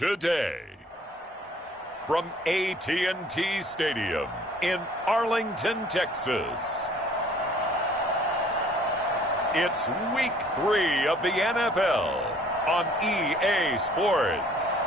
today. From AT&T Stadium in Arlington, Texas, it's Week 3 of the NFL on EA Sports.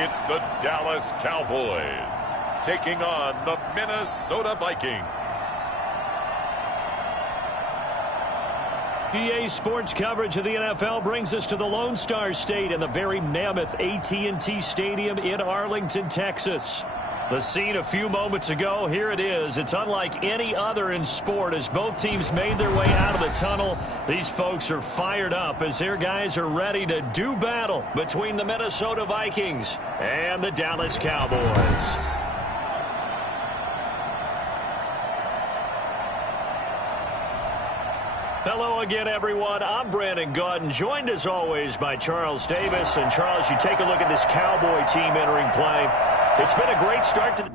It's the Dallas Cowboys taking on the Minnesota Vikings. EA Sports coverage of the NFL brings us to the Lone Star State in the very mammoth AT&T Stadium in Arlington, Texas. The scene a few moments ago, here it is. It's unlike any other in sport as both teams made their way out of the tunnel. These folks are fired up as their guys are ready to do battle between the Minnesota Vikings and the Dallas Cowboys. Hello again, everyone. I'm Brandon Gaudin, joined as always by Charles Davis. And Charles, you take a look at this Cowboy team entering play. It's been a great start to the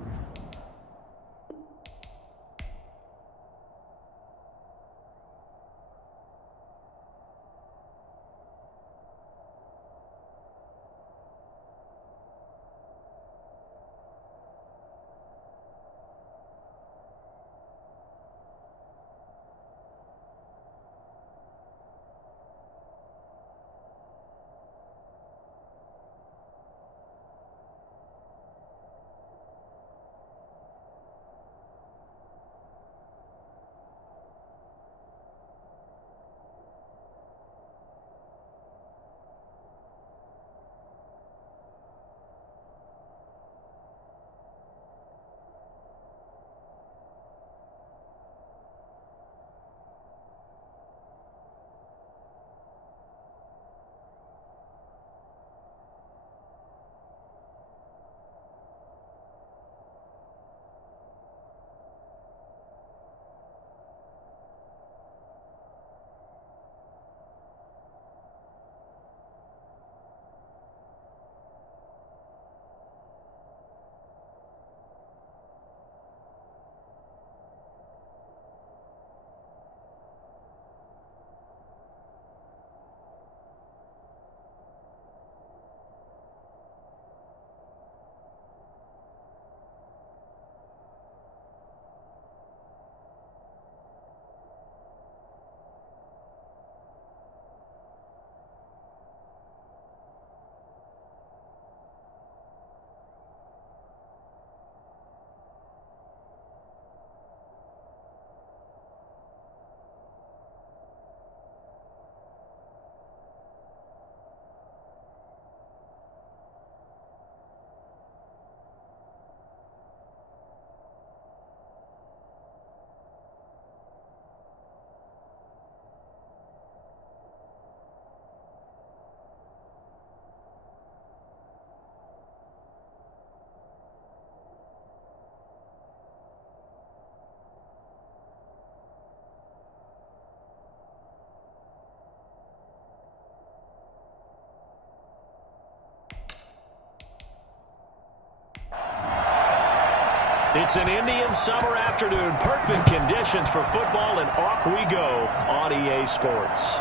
It's an Indian summer afternoon. Perfect conditions for football, and off we go on EA Sports.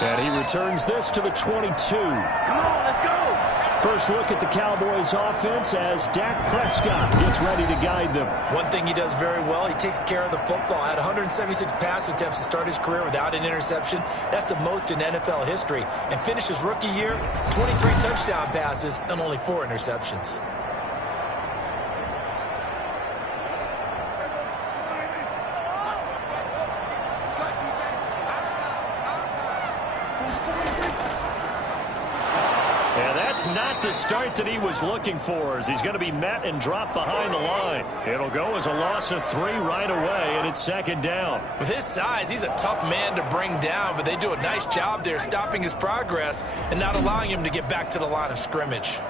And he returns this to the 22. Come on, let's go. First look at the Cowboys offense as Dak Prescott gets ready to guide them. One thing he does very well, he takes care of the football. Had 176 pass attempts to start his career without an interception. That's the most in NFL history. And finished his rookie year, 23 touchdown passes and only 4 interceptions. Not the start that he was looking for, as he's going to be met and dropped behind the line. It'll go as a loss of 3 right away, and it's second down. With his size, he's a tough man to bring down, but they do a nice job there stopping his progress and not allowing him to get back to the line of scrimmage.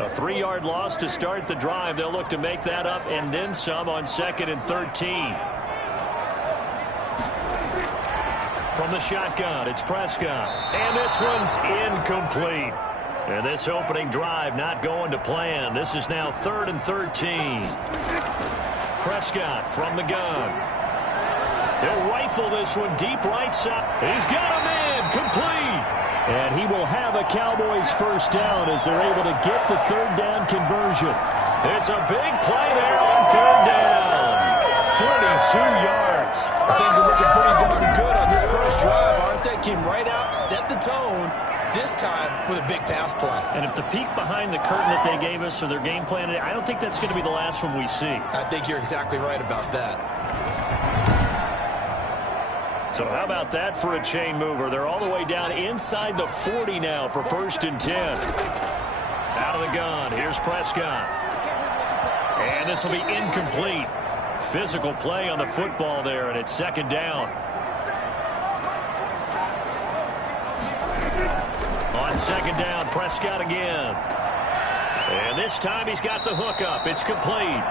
A 3-yard loss to start the drive. They'll look to make that up and then some on 2nd and 13. From the shotgun, it's Prescott. And this one's incomplete. And this opening drive not going to plan. This is now 3rd and 13. Prescott from the gun. They'll rifle this one deep right side. He's got him in. Complete. And he will have a Cowboys first down as they're able to get the 3rd down conversion. It's a big play there on 3rd down. 42 yards. Things are looking pretty darn good on this first drive, aren't they? Came right out, set the tone, this time with a big pass play. And if the peek behind the curtain that they gave us or their game plan, I don't think that's going to be the last one we see. I think you're exactly right about that. So how about that for a chain mover? They're all the way down inside the 40 now for 1st and 10. Out of the gun, here's Prescott. And this will be incomplete. Physical play on the football there, and it's 2nd down. On 2nd down, Prescott again. And this time he's got the hook up. It's complete.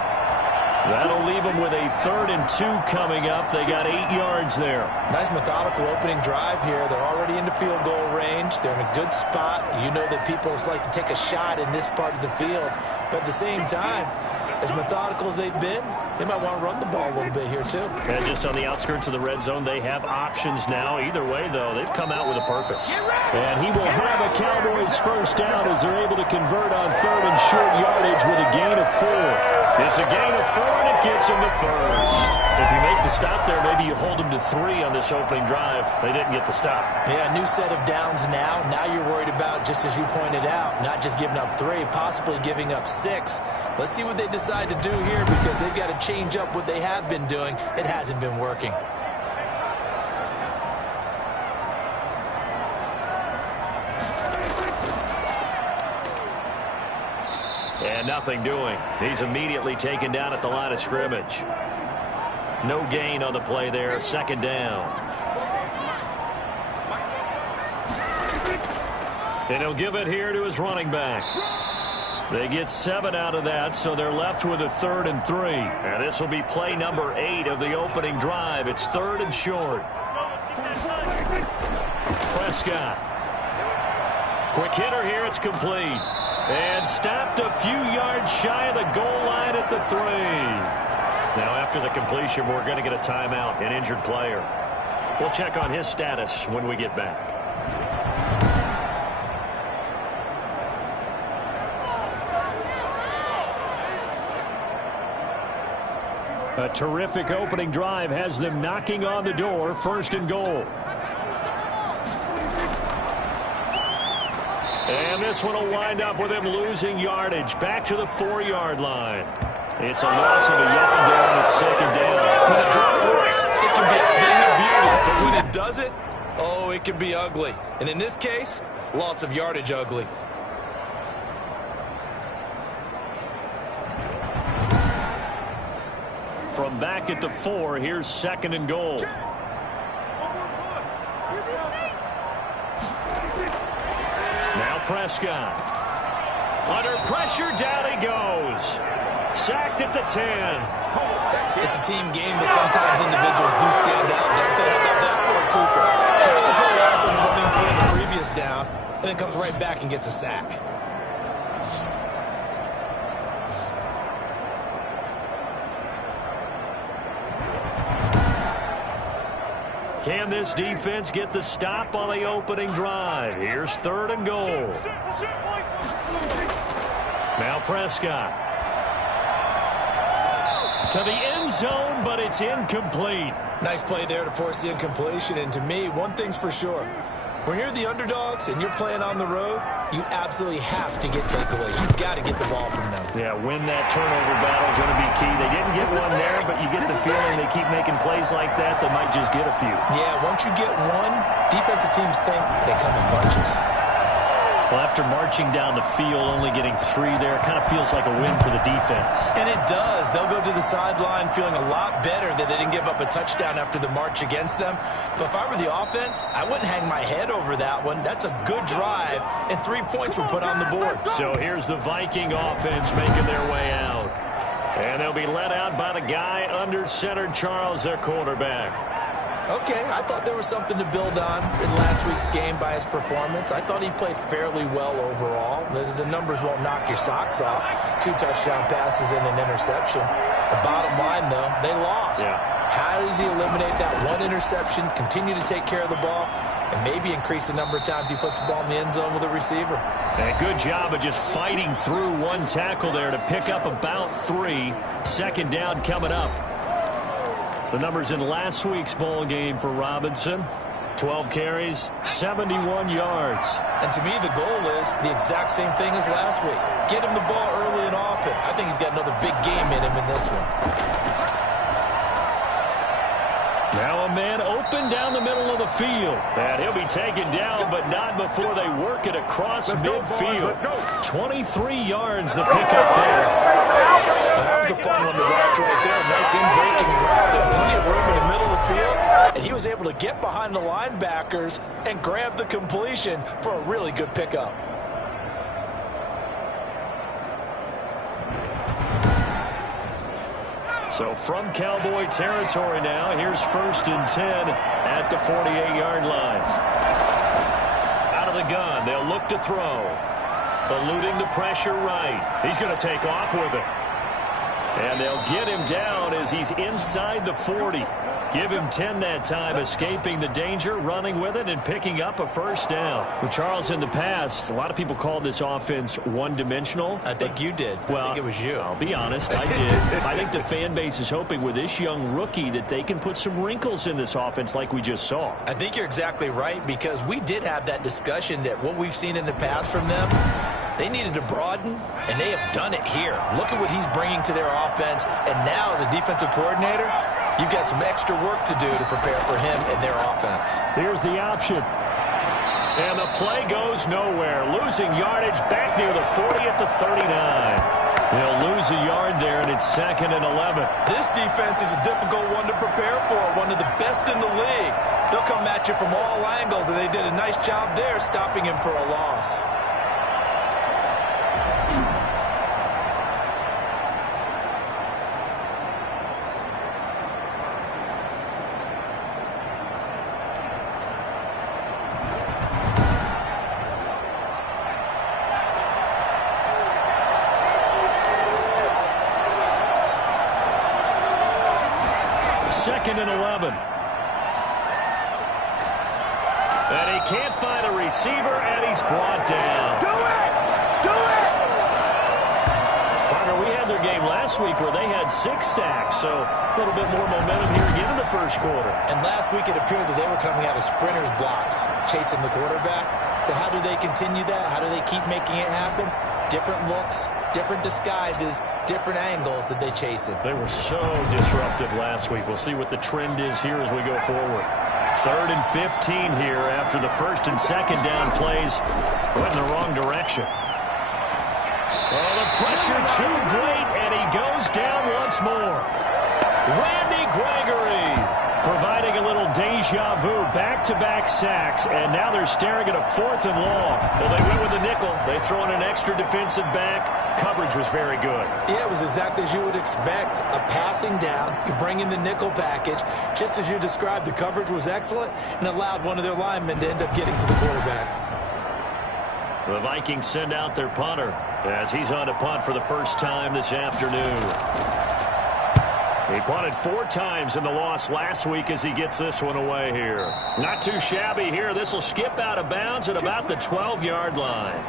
That'll leave them with a 3rd and 2 coming up. They got 8 yards there. Nice methodical opening drive here. They're already into field goal range. They're in a good spot. You know that people like to take a shot in this part of the field. But at the same time, as methodical as they've been, they might want to run the ball a little bit here, too. And just on the outskirts of the red zone, they have options now. Either way, though, they've come out with a purpose. And he will have a Cowboys first down as they're able to convert on 3rd and short yardage with a gain of 4. It's a gain of 4, and it gets him to 1st. If you make the stop there, maybe you hold them to 3 on this opening drive. They didn't get the stop. Yeah, new set of downs now. Now you're worried about, just as you pointed out, not just giving up 3, possibly giving up 6. Let's see what they decide to do here because they've got to change up what they have been doing. It hasn't been working. And nothing doing. He's immediately taken down at the line of scrimmage. No gain on the play there. 2nd down. And he'll give it here to his running back. They get 7 out of that, so they're left with a 3rd and 3. And this will be play number 8 of the opening drive. It's 3rd and short. Prescott. Quick hitter here. It's complete. And stopped a few yards shy of the goal line at the 3. Now, after the completion, we're going to get a timeout, an injured player. We'll check on his status when we get back. A terrific opening drive has them knocking on the door. 1st and goal. And this one will wind up with him losing yardage. Back to the 4-yard line. It's a loss of a yard down at 2nd down. When a drive works, it can be a thing of beauty. But when it doesn't, oh, it can be ugly. And in this case, loss of yardage ugly. From back at the 4, here's 2nd and goal. Now Prescott. Under pressure, down he goes. Sacked at the 10. It's a team game, but sometimes individuals do stand out. Don't they? How about that for a Tuca? Tackle for a loss on the running play in the previous down, and then comes right back and gets a sack. Can this defense get the stop on the opening drive? Here's 3rd and goal. Now Prescott. To the end zone, but it's incomplete. Nice play there to force the incompletion. And to me, one thing's for sure. When you're the underdogs and you're playing on the road, you absolutely have to get takeaways. You've got to get the ball from them. Yeah, win that turnover battle is going to be key. They didn't get one there, but you get the feeling they keep making plays like that, they might just get a few. Yeah, once you get one, defensive teams think they come in bunches. Well, after marching down the field, only getting 3 there, it kind of feels like a win for the defense. And it does. They'll go to the sideline feeling a lot better that they didn't give up a touchdown after the march against them. But if I were the offense, I wouldn't hang my head over that one. That's a good drive, and 3 points were put on the board. So here's the Viking offense making their way out. And they'll be led out by the guy under center, Charles, their quarterback. Okay, I thought there was something to build on in last week's game by his performance. I thought he played fairly well overall. The numbers won't knock your socks off. 2 touchdown passes and an interception. The bottom line, though, they lost. Yeah. How does he eliminate that 1 interception, continue to take care of the ball, and maybe increase the number of times he puts the ball in the end zone with a receiver? And good job of just fighting through 1 tackle there to pick up about 3. Second down coming up. The numbers in last week's ball game for Robinson: 12 carries, 71 yards. And to me, the goal is the exact same thing as last week. Get him the ball early and often. I think he's got another big game in him in this one. Now a man open down the middle of the field. And he'll be taken down, but not before they work it across midfield. 23 yards the pickup there. That was a fun one to watch right there. Nice in-breaking route. There plenty of room in the middle of the field. And he was able to get behind the linebackers and grab the completion for a really good pickup. So from Cowboy territory now, here's 1st and 10 at the 48-yard line. Out of the gun, they'll look to throw. Eluding the pressure right. He's going to take off with it. And they'll get him down as he's inside the 40. Give him 10 that time, escaping the danger, running with it, and picking up a first down. Well, Charles, in the past, a lot of people called this offense one-dimensional. I think you did. Well, I think it was you. I'll be honest, I did. I think the fan base is hoping with this young rookie that they can put some wrinkles in this offense like we just saw. I think you're exactly right, because we did have that discussion that what we've seen in the past from them, they needed to broaden, and they have done it here. Look at what he's bringing to their offense, and now as a defensive coordinator, you've got some extra work to do to prepare for him and their offense. Here's the option. And the play goes nowhere. Losing yardage back near the 40 at the 39. They'll lose a yard there, and it's 2nd and 11. This defense is a difficult one to prepare for, one of the best in the league. They'll come at you from all angles, and they did a nice job there stopping him for a loss. Second and 11. And he can't find a receiver, and he's brought down. Do it! Do it! Partner, we had their game last week where they had 6 sacks, so a little bit more momentum here again in the first quarter. And last week it appeared that they were coming out of sprinters blocks, chasing the quarterback. So how do they continue that? How do they keep making it happen? Different looks, different disguises, different angles that they chase him. They were so disruptive last week. We'll see what the trend is here as we go forward. 3rd and 15 here after the 1st and 2nd down plays went in the wrong direction. Oh, the pressure too great, and he goes down once more. Randy Gregory providing a little deja vu, back-to-back sacks, and now they're staring at a 4th and long. Well, they went with the nickel. They throw in an extra defensive back. Coverage was very good. Yeah, it was exactly as you would expect. A passing down, you bring in the nickel package. Just as you described, the coverage was excellent and allowed one of their linemen to end up getting to the quarterback. The Vikings send out their punter as he's on to punt for the first time this afternoon. He punted 4 times in the loss last week as he gets this one away here. Not too shabby here. This will skip out of bounds at about the 12-yard line.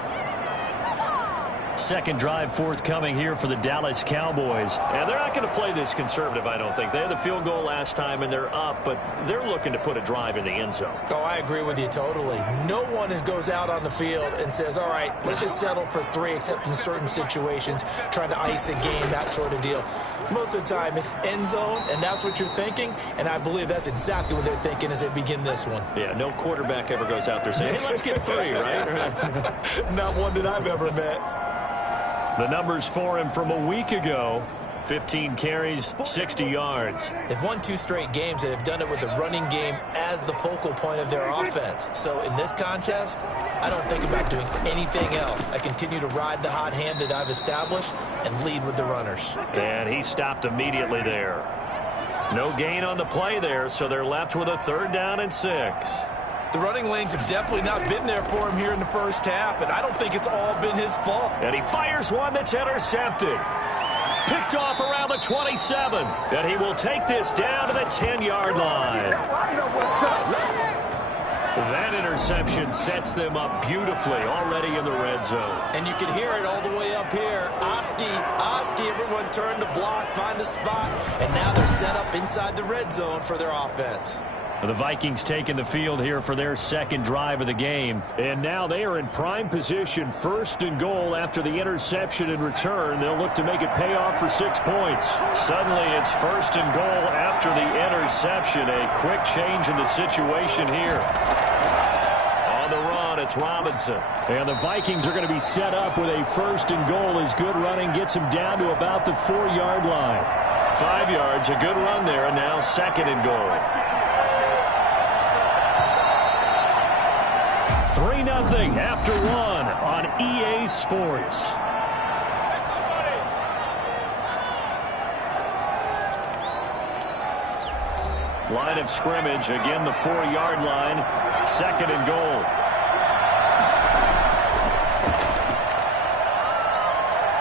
Second drive forthcoming here for the Dallas Cowboys. And they're not going to play this conservative, I don't think. They had the field goal last time, and they're up, but they're looking to put a drive in the end zone. Oh, I agree with you totally. No one goes out on the field and says, all right, let's just settle for 3, except in certain situations, trying to ice a game, that sort of deal. Most of the time, it's end zone, and that's what you're thinking, and I believe that's exactly what they're thinking as they begin this one. Yeah, no quarterback ever goes out there saying, hey, let's get 3, right? Not one that I've ever met. The numbers for him from a week ago, 15 carries, 60 yards. They've won 2 straight games, and have done it with the running game as the focal point of their offense. So in this contest, I don't think about doing anything else. I continue to ride the hot hand that I've established and lead with the runners. And he stopped immediately there. No gain on the play there, so they're left with a 3rd down and 6. The running lanes have definitely not been there for him here in the first half, and I don't think it's all been his fault. And he fires one that's intercepted. Picked off around the 27. And he will take this down to the 10-yard line. That interception sets them up beautifully already in the red zone. And you can hear it all the way up here. Oski, everyone turned to block, find a spot, and now they're set up inside the red zone for their offense. The Vikings taking the field here for their second drive of the game. And now they are in prime position, 1st and goal after the interception and return. They'll look to make it pay off for 6 points. Suddenly it's 1st and goal after the interception. A quick change in the situation here. On the run, it's Robinson. And the Vikings are going to be set up with a 1st and goal as good running gets them down to about the 4-yard line. 5 yards, a good run there, and now 2nd and goal. 3-0 after 1 on EA Sports. Line of scrimmage, again the 4-yard line, 2nd and goal.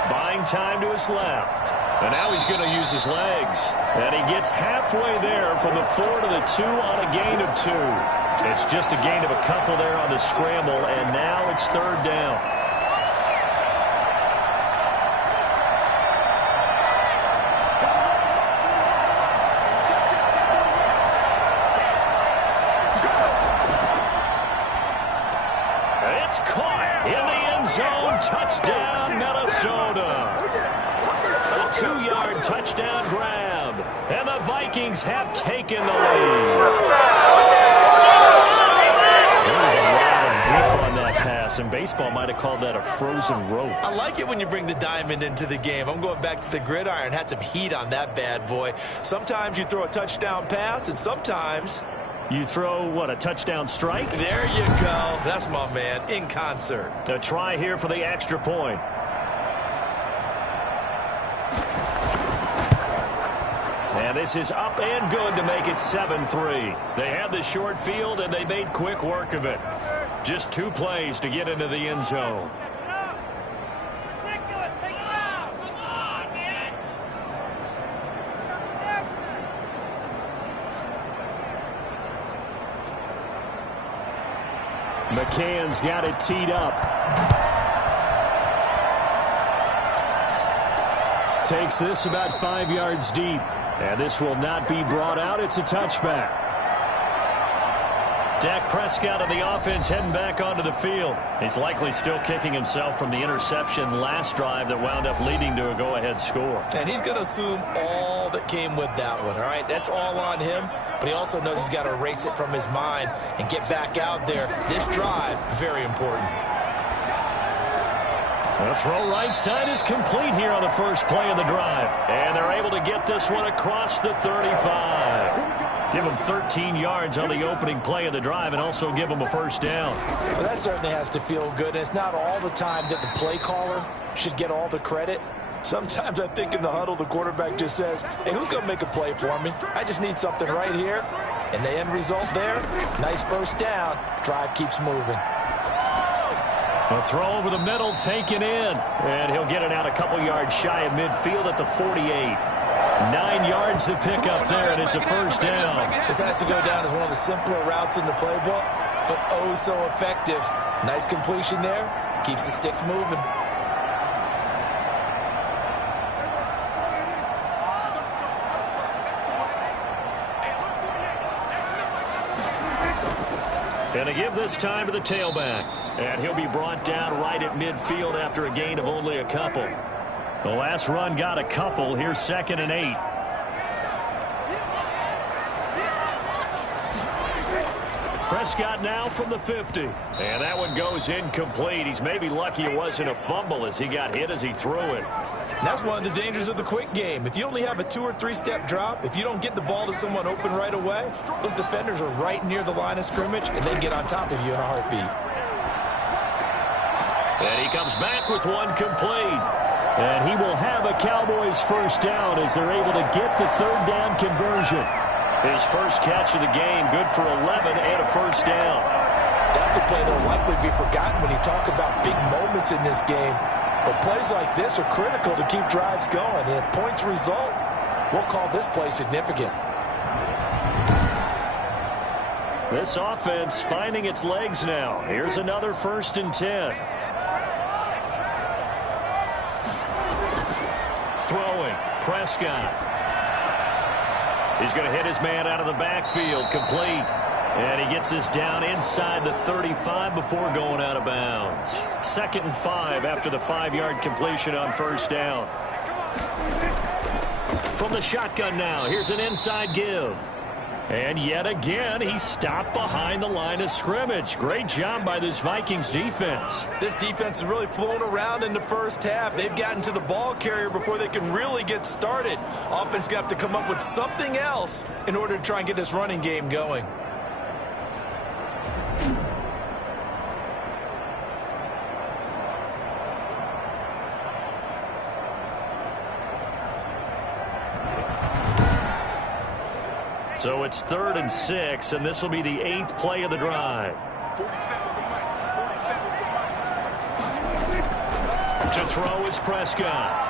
Buying time to his left. And now he's going to use his legs. And he gets halfway there from the 4 to the 2 on a gain of 2. It's just a gain of a couple there on the scramble, and now it's 3rd down. It's caught in the end zone. Touchdown, Minnesota. A 2-yard touchdown grab, and the Vikings have taken the lead. On that pass, and baseball might have called that a frozen rope. I like it when you bring the diamond into the game. I'm going back to the gridiron. Had some heat on that bad boy. Sometimes you throw a touchdown pass, and sometimes you throw, what, a touchdown strike? There you go. That's my man, in concert. A try here for the extra point. And this is up and good to make it 7-3. They had the short field, and they made quick work of it. Just 2 plays to get into the end zone. McCann's got it teed up. Takes this about 5 yards deep. And this will not be brought out. It's a touchback. Dak Prescott of the offense heading back onto the field. He's likely still kicking himself from the interception last drive that wound up leading to a go-ahead score. And he's going to assume all that came with that one, all right? That's all on him, but he also knows he's got to erase it from his mind and get back out there. This drive, very important. The throw right side is complete here on the first play of the drive. And they're able to get this one across the 35. Give them 13 yards on the opening play of the drive and also give them a 1st down. Well, that certainly has to feel good. And it's not all the time that the play caller should get all the credit. Sometimes I think in the huddle, the quarterback just says, hey, who's going to make a play for me? I just need something right here. And the end result there, nice 1st down. Drive keeps moving. A throw over the middle, taken in. And he'll get it out a couple yards shy of midfield at the 48. 9 yards to pick up there, and it's a 1st down. This has to go down as one of the simpler routes in the playbook, but oh so effective. Nice completion there. Keeps the sticks moving. And they give this time to the tailback. And he'll be brought down right at midfield after a gain of only a couple. The last run got a couple. Here's 2nd and 8. Prescott now from the 50. And that one goes incomplete. He's maybe lucky it wasn't a fumble as he got hit as he threw it. And that's one of the dangers of the quick game. If you only have a 2- or 3-step drop, if you don't get the ball to someone open right away, those defenders are right near the line of scrimmage, and they get on top of you in a heartbeat. And he comes back with one complete. And he will have a Cowboys first down as they're able to get the 3rd down conversion. His first catch of the game, good for 11 and a first down. That's a play that will likely be forgotten when you talk about big moments in this game. But plays like this are critical to keep drives going. And if points result, we'll call this play significant. This offense finding its legs now. Here's another 1st and 10. Throwing, Prescott. He's going to hit his man out of the backfield, complete. And he gets this down inside the 35 before going out of bounds. 2nd and 5 after the 5-yard completion on first down. From the shotgun now, here's an inside give. And yet again, he stopped behind the line of scrimmage. Great job by this Vikings defense. This defense has really flown around in the first half. They've gotten to the ball carrier before they can really get started. Offense got to come up with something else in order to try and get this running game going. So it's 3rd and 6, and this will be the 8th play of the drive. To throw is Prescott.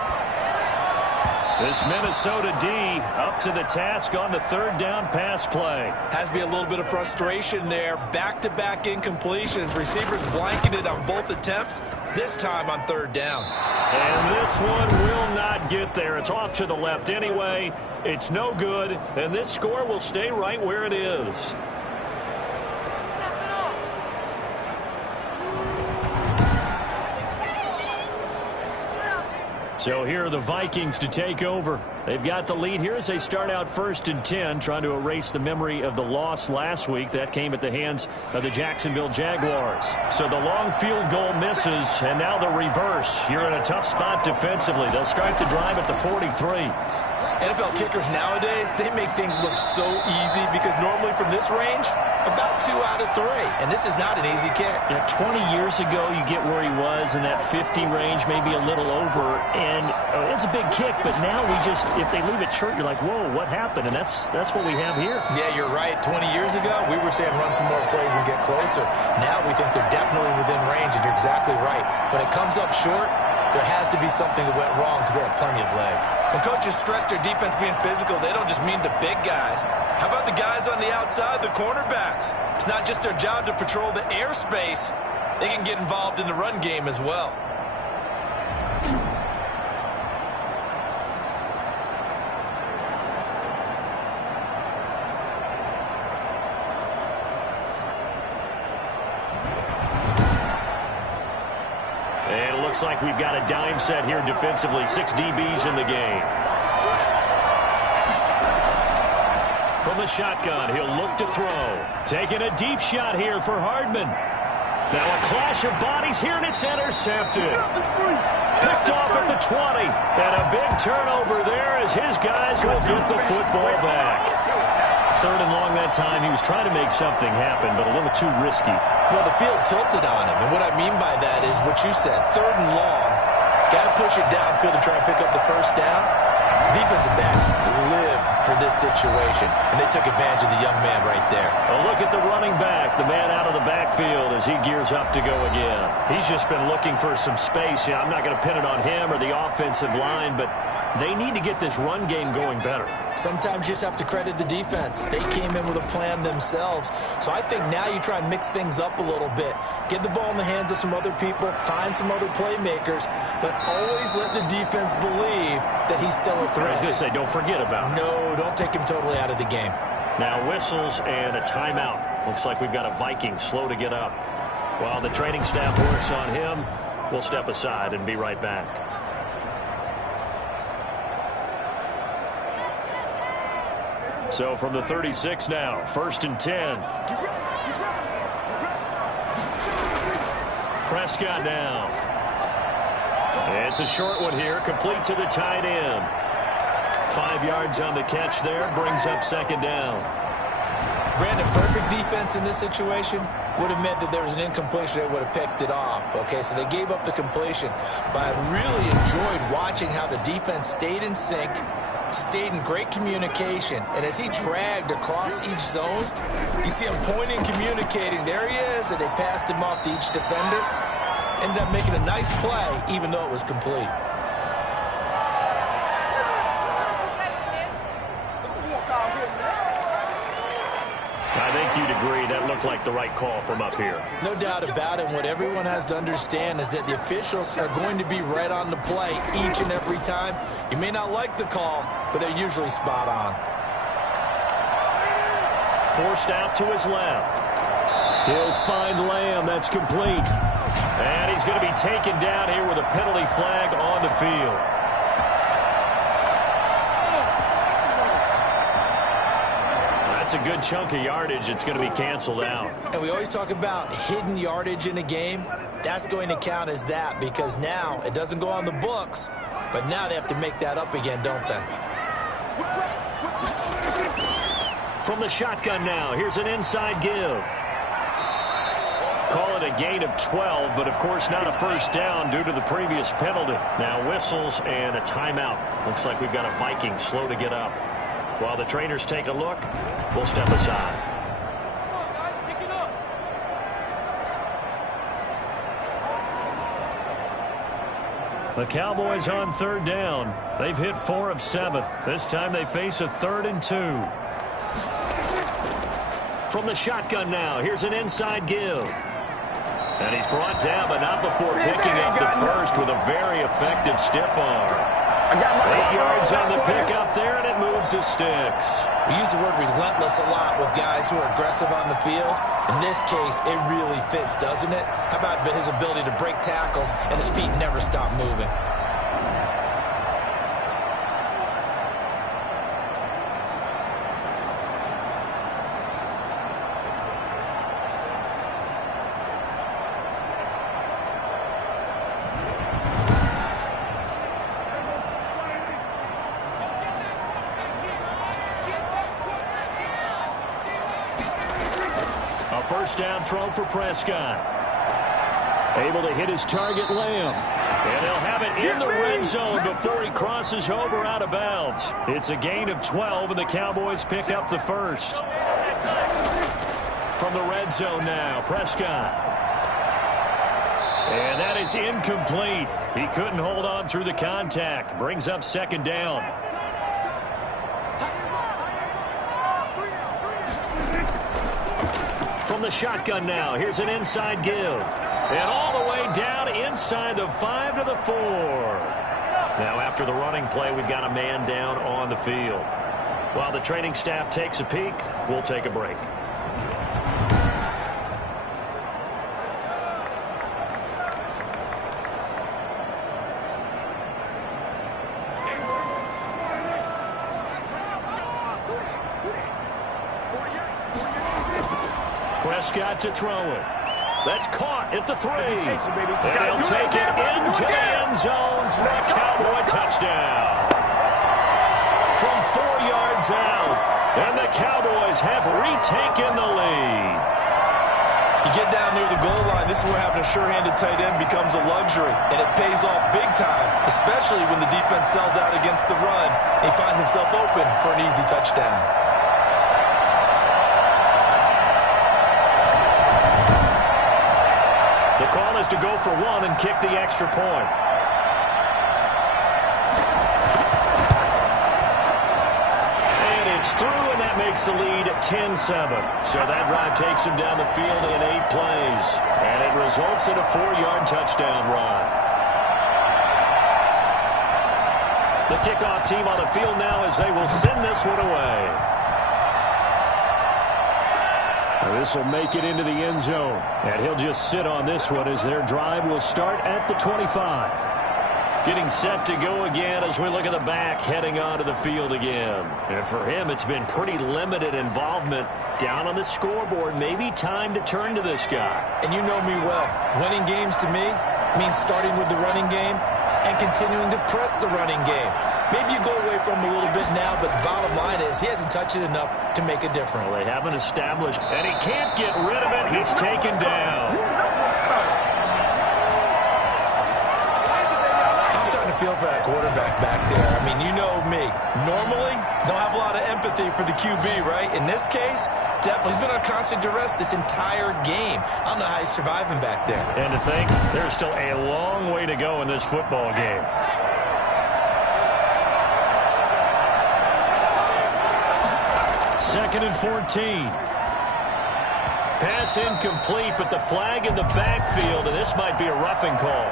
This Minnesota D up to the task on the 3rd down pass play. Has to be a little bit of frustration there. Back-to-back incompletions. Receivers blanketed on both attempts, this time on 3rd down. And this one will not get there. It's off to the left anyway. It's no good, and this score will stay right where it is. So here are the Vikings to take over. They've got the lead here as they start out 1st and 10, trying to erase the memory of the loss last week. That came at the hands of the Jacksonville Jaguars. So the long field goal misses, and now the reverse. You're in a tough spot defensively. They'll start the drive at the 43. NFL kickers nowadays, they make things look so easy because normally from this range, about 2 out of 3. And this is not an easy kick. Yeah, 20 years ago, you get where he was in that 50 range, maybe a little over. And it's a big kick, but now we just, if they leave it short, you're like, whoa, what happened? And that's what we have here. Yeah, you're right. 20 years ago, we were saying run some more plays and get closer. Now we think they're definitely within range, and you're exactly right. When it comes up short, there has to be something that went wrong because they had plenty of leg. When coaches stress their defense being physical, they don't just mean the big guys. How about the guys on the outside, the cornerbacks? It's not just their job to patrol the airspace. They can get involved in the run game as well. Looks like we've got a dime set here defensively. 6 DBs in the game. From the shotgun, he'll look to throw. Taking a deep shot here for Hardman. Now a clash of bodies here, and it's intercepted. Picked off at the 20. And a big turnover there as his guys will get the football back. 3rd and long that time. He was trying to make something happen, but a little too risky. Well, the field tilted on him, and what I mean by that is what you said. 3rd and long, got to push it downfield to try and pick up the first down. Defensive backs live for this situation, and they took advantage of the young man right there. A look at the running back, the man out of the backfield as he gears up to go again. He's just been looking for some space. Yeah, I'm not going to pin it on him or the offensive line, but they need to get this run game going better. Sometimes you just have to credit the defense. They came in with a plan themselves. So I think now you try and mix things up a little bit. Get the ball in the hands of some other people, find some other playmakers, but always let the defense believe that he's still a threat. I was going to say, don't forget about him. No, don't take him totally out of the game. Now whistles and a timeout. Looks like we've got a Viking slow to get up. While the training staff works on him, we'll step aside and be right back. So from the 36 now, 1st and 10. Prescott now. It's a short one here, complete to the tight end. 5 yards on the catch there, brings up 2nd down. Brandon, perfect defense in this situation would have meant that there was an incompletion. They would have picked it off. Okay, so they gave up the completion. But I really enjoyed watching how the defense stayed in sync, stayed in great communication. And as he dragged across each zone, you see him pointing, communicating. There he is, and they passed him off to each defender. Ended up making a nice play, even though it was complete. I think you'd agree that looked like the right call from up here. No doubt about it. What everyone has to understand is that the officials are going to be right on the play each and every time. You may not like the call, but they're usually spot on. Forced out to his left. He'll find Lamb. That's complete. And he's going to be taken down here with a penalty flag on the field. That's a good chunk of yardage. It's going to be canceled out. And we always talk about hidden yardage in a game. That's going to count as that because now it doesn't go on the books, but now they have to make that up again, don't they? From the shotgun now, here's an inside give. Call it a gain of 12, but of course not a first down due to the previous penalty. Now whistles and a timeout. Looks like we've got a Viking slow to get up. While the trainers take a look, we'll step aside. The Cowboys on 3rd down. They've hit 4 of 7. This time they face a 3rd and 2. From the shotgun now, here's an inside give. And he's brought down, but not before picking up the first with a very effective stiff arm. 8 yards on the pickup there, and it moves the sticks. We use the word relentless a lot with guys who are aggressive on the field. In this case, it really fits, doesn't it? How about his ability to break tackles and his feet never stop moving? First down throw for Prescott. Able to hit his target, Lamb. And he'll have it in the red zone before he crosses over out of bounds. It's a gain of 12, and the Cowboys pick up the first. From the red zone now, Prescott. And that is incomplete. He couldn't hold on through the contact. Brings up 2nd down. From the shotgun now, here's an inside give. And all the way down inside the 5 to the 4. Now after the running play, we've got a man down on the field. While the training staff takes a peek, we'll take a break. Prescott to throw it. That's caught at the 3. And he'll take it into the end zone for a Cowboy touchdown. From 4 yards out, and the Cowboys have retaken the lead. You get down near the goal line, this is where having a sure-handed tight end becomes a luxury, and it pays off big time, especially when the defense sells out against the run and he finds himself open for an easy touchdown. The call is to go for 1 and kick the extra point. And it's through, and that makes the lead 10-7. So that drive takes him down the field in 8 plays. And it results in a 4-yard touchdown run. The kickoff team on the field now as they will send this one away. This will make it into the end zone. And he'll just sit on this one as their drive will start at the 25. Getting set to go again as we look at the back heading onto the field again. And for him, it's been pretty limited involvement down on the scoreboard. Maybe time to turn to this guy. And you know me well. Winning games to me means starting with the running game and continuing to press the running game. Maybe you go away from him a little bit now, but the bottom line is he hasn't touched it enough to make a difference. Well, they haven't established, and he can't get rid of it. He's taken down. Feel for that quarterback back there. I mean, you know me. Normally, don't have a lot of empathy for the QB, right? In this case, definitely he's been on constant duress this entire game. I don't know how he's surviving back there. And to think, there's still a long way to go in this football game. Second and 14. Pass incomplete, but the flag in the backfield, and this might be a roughing call.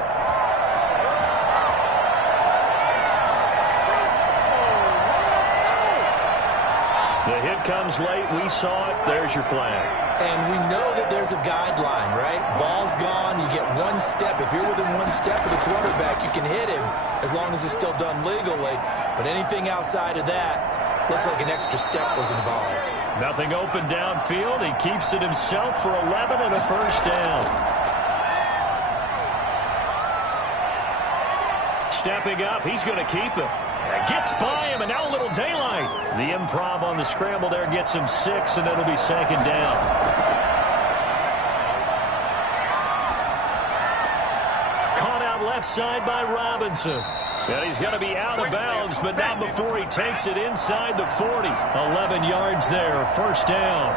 The hit comes late. We saw it. There's your flag. And we know that there's a guideline, right? Ball's gone. You get one step. If you're within one step of the quarterback, you can hit him as long as it's still done legally. But anything outside of that, looks like an extra step was involved. Nothing open downfield. He keeps it himself for 11 and a first down. Stepping up. He's going to keep it. Gets by him, and now a little daylight. The improv on the scramble there gets him 6, and it'll be second down. Caught out left side by Robinson. And he's going to be out of bounds, but not before he takes it inside the 40. 11 yards there, first down.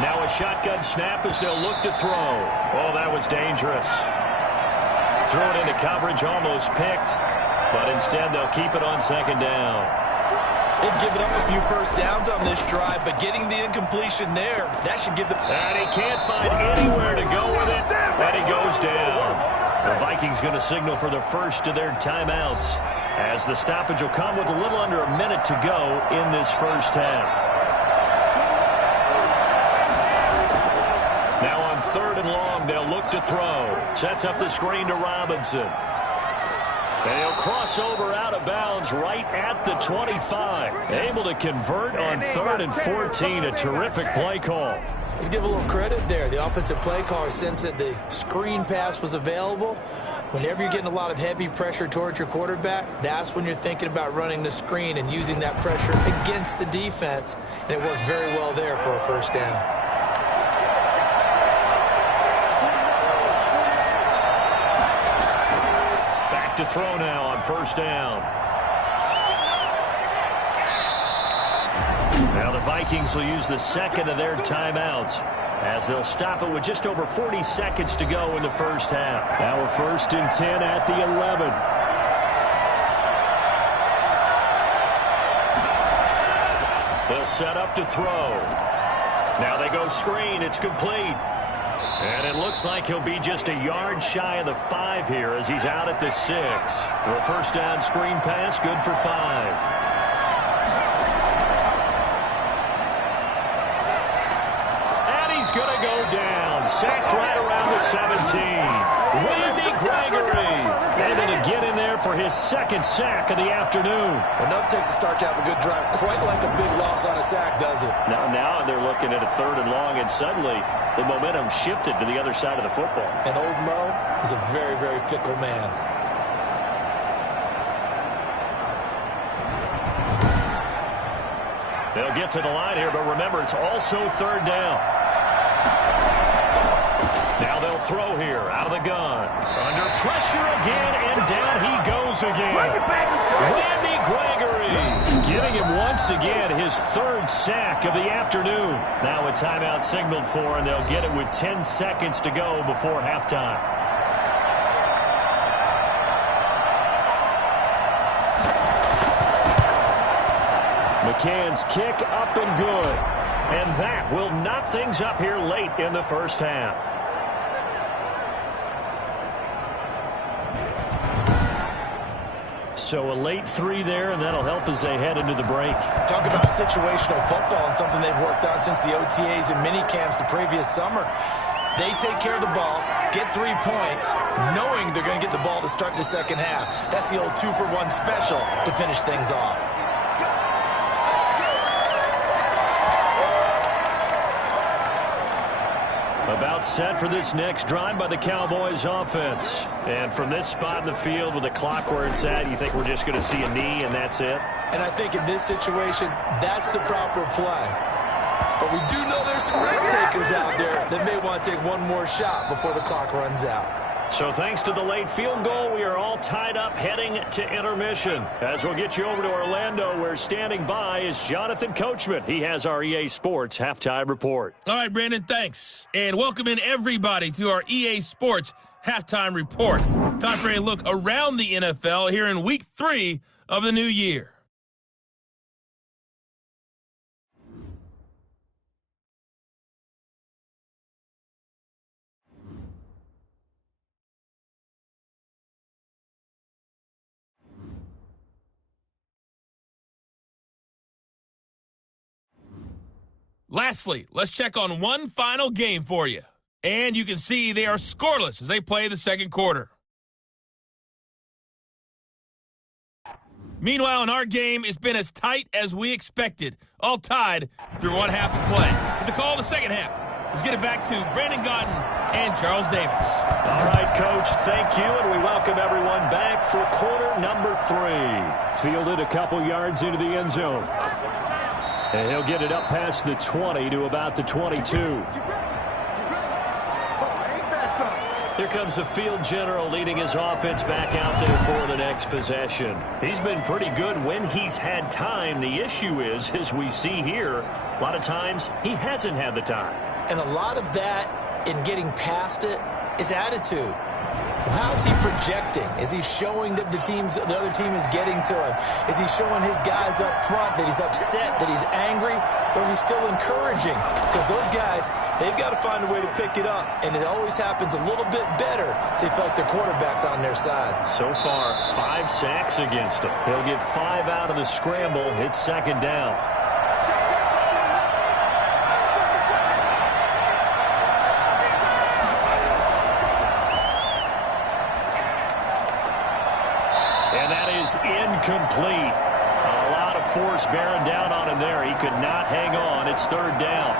Now a shotgun snap as they'll look to throw. Oh, that was dangerous. Threw it into coverage, almost picked, but instead they'll keep it on second down. They've given up a few first downs on this drive, but getting the incompletion there, that should give them... And he can't find anywhere to go with it, and he goes down. The Vikings going to signal for the first of their timeouts, as the stoppage will come with a little under a minute to go in this first half. Now on third and long, they'll look to throw. Sets up the screen to Robinson. And he'll cross over out of bounds right at the 25. Able to convert on third and 14. A terrific play call. Let's give a little credit there. The offensive play caller sensed that the screen pass was available. Whenever you're getting a lot of heavy pressure towards your quarterback, that's when you're thinking about running the screen and using that pressure against the defense. And it worked very well there for a first down. To throw now on first down. Now the Vikings will use the second of their timeouts as they'll stop it with just over 40 seconds to go in the first half. Now we're first and 10 at the 11. They'll set up to throw. Now they go screen. It's complete. And it looks like he'll be just a yard shy of the 5 here as he's out at the 6. The first down screen pass, good for 5. And he's going to go down. Sacked right around the 17. Randy Gregory able to get in there for his second sack of the afternoon. Enough takes a start to have a good drive. Quite like a big loss on a sack, does it? Now they're looking at a third and long, and suddenly the momentum shifted to the other side of the football. And old Mo is a very, very fickle man. They'll get to the line here, but remember, it's also third down. Now they'll throw here out of the gun. Under pressure again, and down he goes again. Randy Gregory giving him once again his third sack of the afternoon. Now a timeout signaled for, and they'll get it with 10 seconds to go before halftime. McCann's kick up and good. And that will knot things up here late in the first half. So a late 3 there, and that'll help as they head into the break. Talk about situational football and something they've worked on since the OTAs and mini camps the previous summer. They take care of the ball, get 3 points, knowing they're going to get the ball to start the second half. That's the old 2-for-1 special to finish things off. About set for this next drive by the Cowboys offense. And from this spot in the field with the clock where it's at, you think we're just going to see a knee and that's it? And I think in this situation, that's the proper play. But we do know there's some risk takers out there that may want to take one more shot before the clock runs out. So thanks to the late field goal, we are all tied up heading to intermission. As we'll get you over to Orlando, where standing by is Jonathan Coachman. He has our EA Sports Halftime Report. All right, Brandon, thanks. And welcome in everybody to our EA Sports Halftime Report. Time for a look around the NFL here in Week 3 of the new year. Lastly, let's check on one final game for you. And you can see they are scoreless as they play the second quarter. Meanwhile, in our game, it's been as tight as we expected, all tied through one half of play. For the call of the second half, let's get it back to Brandon Gaudin and Charles Davis. All right, Coach, thank you, and we welcome everyone back for quarter number 3. Fielded a couple yards into the end zone. And he'll get it up past the 20 to about the 22. Here comes the field general leading his offense back out there for the next possession. He's been pretty good when he's had time. The issue is, as we see here, a lot of times he hasn't had the time. And a lot of that in getting past it is attitude. How's he projecting? Is he showing that the other team is getting to him? Is he showing his guys up front that he's upset, that he's angry? Or is he still encouraging? Because those guys, they've got to find a way to pick it up. And it always happens a little bit better if they feel like their quarterback's on their side. So far, 5 sacks against him. He'll get 5 out of the scramble. It's second down. Incomplete. A lot of force bearing down on him there. He could not hang on. It's third down.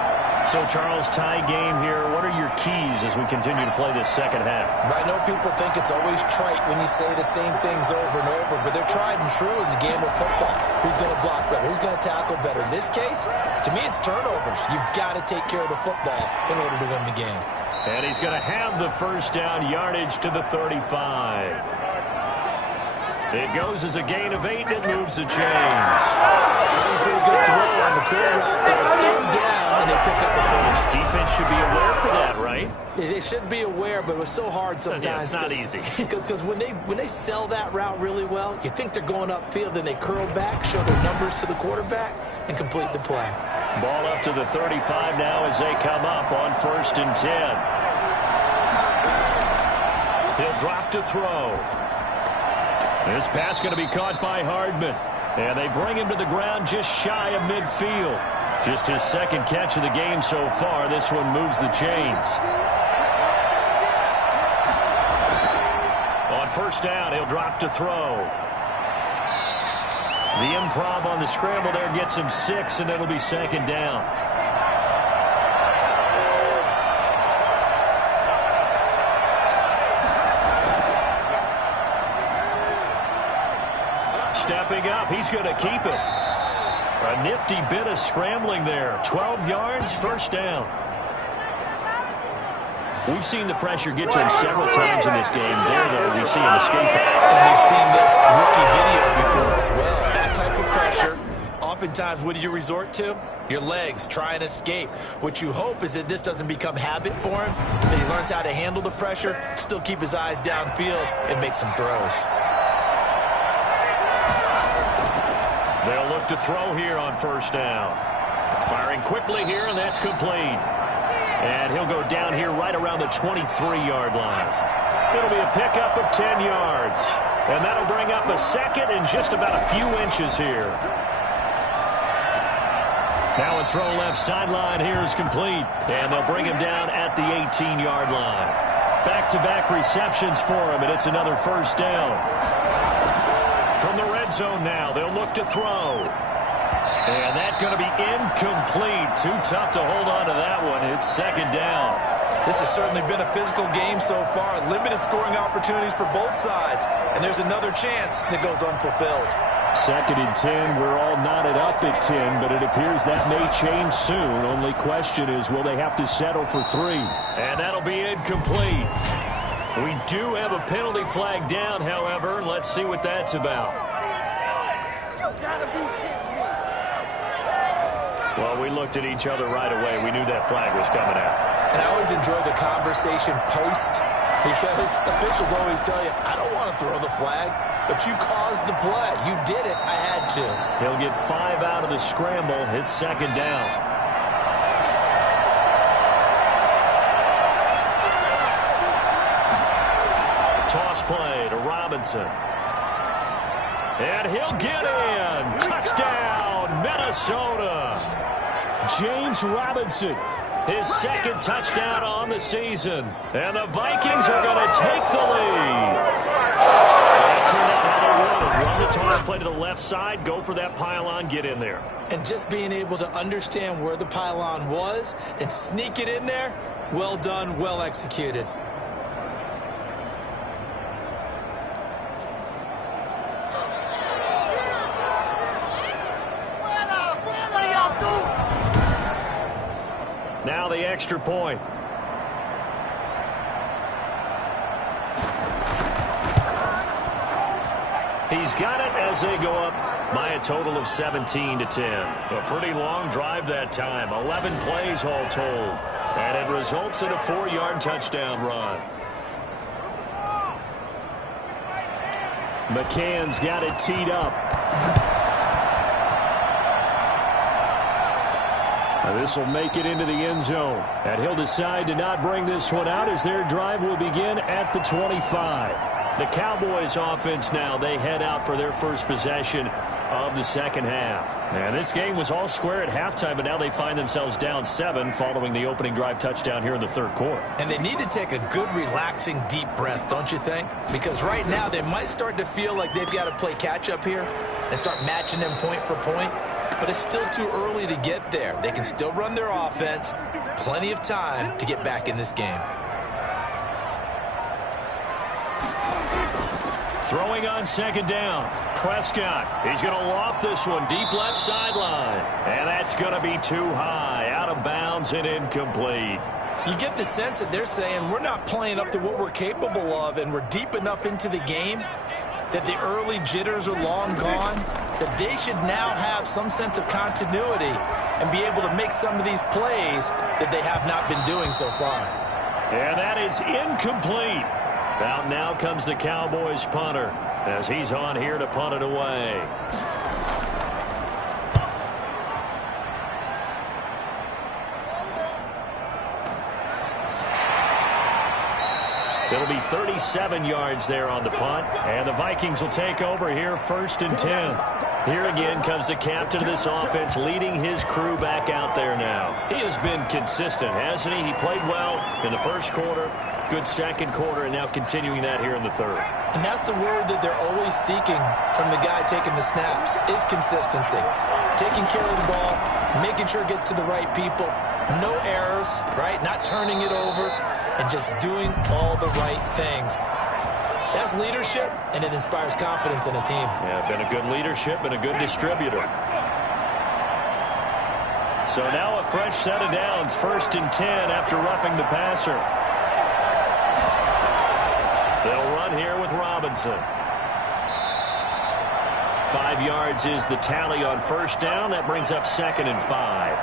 So, Charles, tie game here. What are your keys as we continue to play this second half? I know people think it's always trite when you say the same things over and over, but they're tried and true in the game of football. Who's going to block better? Who's going to tackle better? In this case, to me, it's turnovers. You've got to take care of the football in order to win the game. And he's going to have the first down yardage to the 35. It goes as a gain of 8, and it moves the chains. That's a pretty good throw on the quarterback there. Third down, and they pick up the first. Defense should be aware for that, right? They should be aware, but it was so hard sometimes. Yeah, it's not easy. Because when they sell that route really well, you think they're going upfield, then they curl back, show their numbers to the quarterback, and complete the play. Ball up to the 35 now as they come up on 1st and 10. He'll drop to throw. This pass going to be caught by Hardman. And they bring him to the ground just shy of midfield. Just his second catch of the game so far. This one moves the chains. On 1st down, he'll drop to throw. The improv on the scramble there gets him 6, and it'll be second down. Stepping up, he's going to keep it. A nifty bit of scrambling there. 12 yards, 1st down. We've seen the pressure get to him several times in this game. There, though, we see him escape it. And we've seen this rookie video before as well. That type of pressure, oftentimes, what do you resort to? Your legs, try and escape. What you hope is that this doesn't become habit for him, that he learns how to handle the pressure, still keep his eyes downfield, and make some throws. They'll look to throw here on 1st down. Firing quickly here, and that's complete. And he'll go down here right around the 23-yard line. It'll be a pickup of 10 yards. And that'll bring up a second and just about a few inches here. Now a throw left sideline here is complete. And they'll bring him down at the 18-yard line. Back-to-back receptions for him, and it's another first down. From the red zone now, they'll look to throw. And that's going to be incomplete. Too tough to hold on to that one. It's second down. This has certainly been a physical game so far. Limited scoring opportunities for both sides. And there's another chance that goes unfulfilled. Second and 10. We're all knotted up at 10, but it appears that may change soon. Only question is, will they have to settle for 3? And that'll be incomplete. We do have a penalty flag down, however. Let's see what that's about. Well, we looked at each other right away. We knew that flag was coming out. And I always enjoy the conversation post, because officials always tell you, I don't want to throw the flag, but you caused the play. You did it. I had to. He'll get 5 out of the scramble. It's second down. Toss play to Robinson. And he'll get in. Touchdown, Minnesota. James Robinson. His second touchdown on the season. And the Vikings are going to take the lead. That turned out how they wanted. Run the toss play to the left side. Go for that pylon. Get in there. And just being able to understand where the pylon was and sneak it in there, well done, well executed. Now the extra point. He's got it as they go up by a total of 17-10. A pretty long drive that time. 11 plays all told. And it results in a 4-yard touchdown run. McCann's got it teed up. This will make it into the end zone. And he'll decide to not bring this one out as their drive will begin at the 25. The Cowboys offense now, they head out for their first possession of the second half. And this game was all square at halftime, but now they find themselves down 7 following the opening drive touchdown here in the third quarter. And they need to take a good, relaxing, deep breath, don't you think? Because right now they might start to feel like they've got to play catch-up here and start matching them point for point. But it's still too early to get there. They can still run their offense. Plenty of time to get back in this game. Throwing on second down. Prescott. He's going to loft this one deep left sideline. And that's going to be too high. Out of bounds and incomplete. You get the sense that they're saying we're not playing up to what we're capable of, and we're deep enough into the game that the early jitters are long gone, that they should now have some sense of continuity and be able to make some of these plays that they have not been doing so far. And that is incomplete. Out now comes the Cowboys punter as he's on here to punt it away. It'll be 37 yards there on the punt, and the Vikings will take over here first and 10. Here again comes the captain of this offense leading his crew back out there now. He has been consistent, hasn't he? He played well in the first quarter, good second quarter, and now continuing that here in the third. And that's the word that they're always seeking from the guy taking the snaps, is consistency. Taking care of the ball, making sure it gets to the right people, no errors, right? Not turning it over, and just doing all the right things. That's leadership, and it inspires confidence in a team. Yeah, been a good leadership and a good distributor. So now a fresh set of downs, first and 10 after roughing the passer. They'll run here with Robinson. 5 yards is the tally on first down. That brings up second and 5.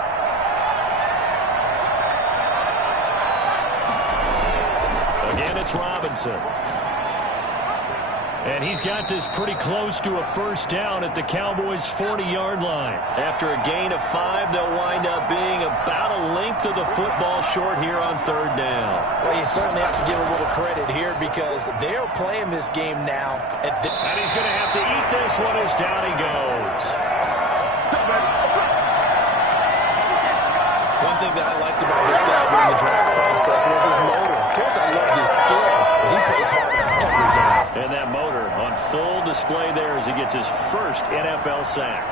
Again, it's Robinson. And he's got this pretty close to a first down at the Cowboys' 40-yard line. After a gain of 5, they'll wind up being about a length of the football short here on third down. Well, you certainly have to give a little credit here because they are playing this game now. And he's going to have to eat this one as down he goes. One thing that I liked about this guy during the draft process was his motor. Of course, I loved his skills, but he plays hard every day. And that motor on full display there as he gets his first NFL sack.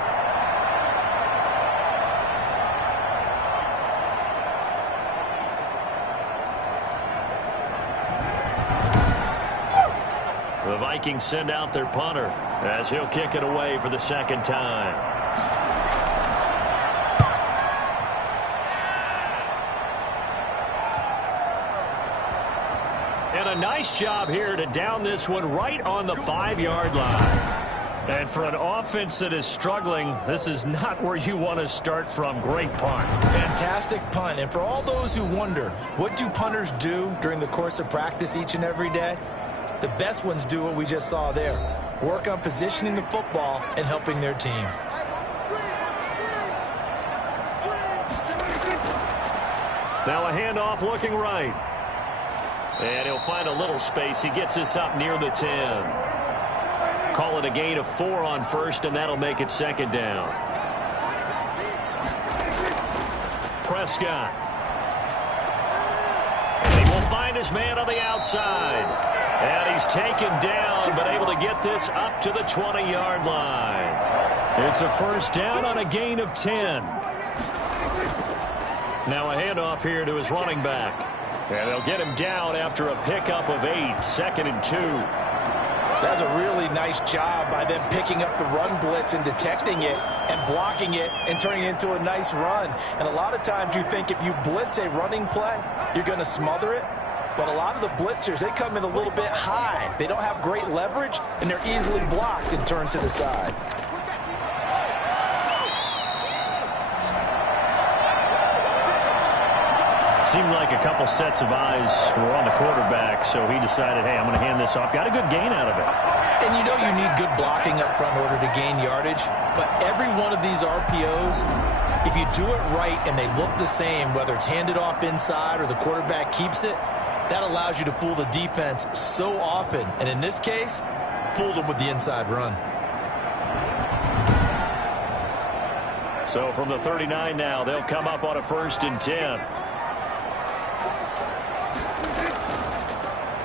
The Vikings send out their punter as he'll kick it away for the second time. And a nice job here to down this one right on the 5-yard line. And for an offense that is struggling, this is not where you want to start from. Great punt. Fantastic punt. And for all those who wonder, what do punters do during the course of practice each and every day? The best ones do what we just saw there. Work on positioning the football and helping their team. Now a handoff looking right. And he'll find a little space. He gets us up near the 10. Call it a gain of 4 on first, and that'll make it second down. Prescott. And he will find his man on the outside. And he's taken down, but able to get this up to the 20-yard line. It's a first down on a gain of 10. Now a handoff here to his running back. And they'll get him down after a pickup of 8, 2nd and 2. That's a really nice job by them picking up the run blitz and detecting it and blocking it and turning it into a nice run. And a lot of times you think if you blitz a running play, you're going to smother it. But a lot of the blitzers, they come in a little bit high. They don't have great leverage, and they're easily blocked and turned to the side. Seemed like a couple sets of eyes were on the quarterback, so he decided, hey, I'm going to hand this off. Got a good gain out of it. And you know you need good blocking up front in order to gain yardage. But every one of these RPOs, if you do it right and they look the same, whether it's handed off inside or the quarterback keeps it, that allows you to fool the defense so often. And in this case, fooled them with the inside run. So from the 39 now, they'll come up on a 1st and 10.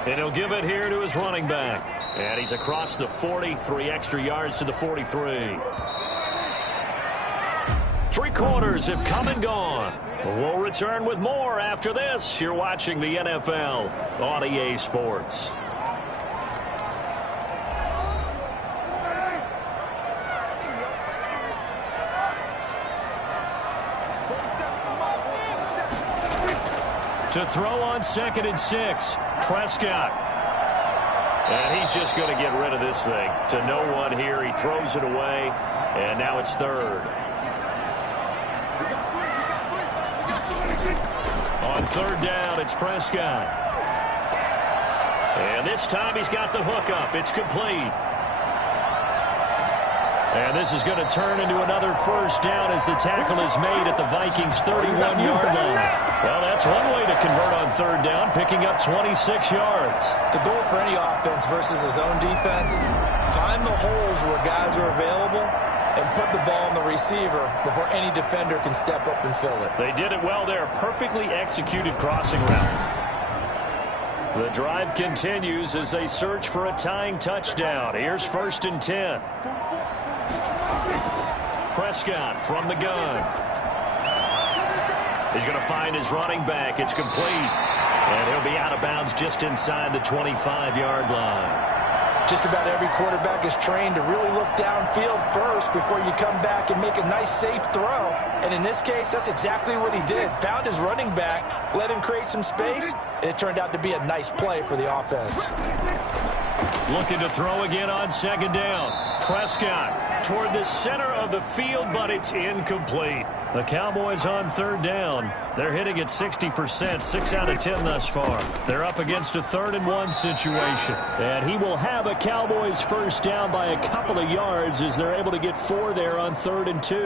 And he'll give it here to his running back. And he's across the 40, 3 extra yards to the 43. 3 quarters have come and gone. We'll return with more after this. You're watching the NFL on EA Sports. To throw on 2nd and 6, Prescott. And he's just going to get rid of this thing. To no one here. He throws it away. And now it's 3rd. On 3rd down, it's Prescott. And this time he's got the hook up. It's complete. And this is going to turn into another first down as the tackle is made at the Vikings' 31-yard line. Well, that's one way to convert on 3rd down, picking up 26 yards. The goal for any offense versus his own defense, find the holes where guys are available and put the ball on the receiver before any defender can step up and fill it. They did it well there. Perfectly executed crossing route. The drive continues as they search for a tying touchdown. Here's 1st and 10. Prescott from the gun. He's going to find his running back. It's complete. And he'll be out of bounds just inside the 25-yard line. Just about every quarterback is trained to really look downfield first before you come back and make a nice, safe throw. And in this case, that's exactly what he did. Found his running back, let him create some space, and it turned out to be a nice play for the offense. Looking to throw again on 2nd down. Prescott toward the center of the field, but it's incomplete. The Cowboys on third down. They're hitting at 60%, 6 out of 10 thus far. They're up against a 3rd and 1 situation. And he will have a Cowboys first down by a couple of yards as they're able to get 4 there on 3rd and 2.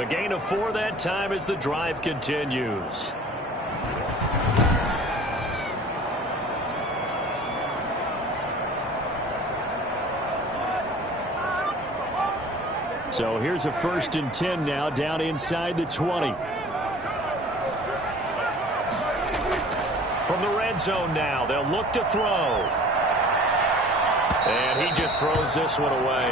The gain of 4 that time as the drive continues. So here's a 1st and 10 now down inside the 20. From the red zone now, they'll look to throw. And he just throws this one away.